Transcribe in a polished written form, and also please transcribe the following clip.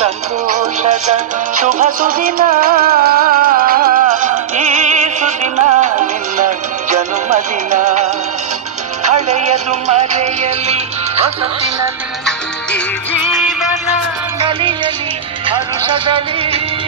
ಸಂತೋಷದ ಶುಭ ಸುದಿನ, ಈ ಸುದಿನ ನಿನ್ನ ಜನುಮದಿನ. ಹಳೆಯದು ಮರೆಯಲಿ ಹೊಸತಿನಲ್ಲಿ, ಈ ಜೀವನ ನಲಿಯಲಿ ಹರುಷದಲ್ಲಿ.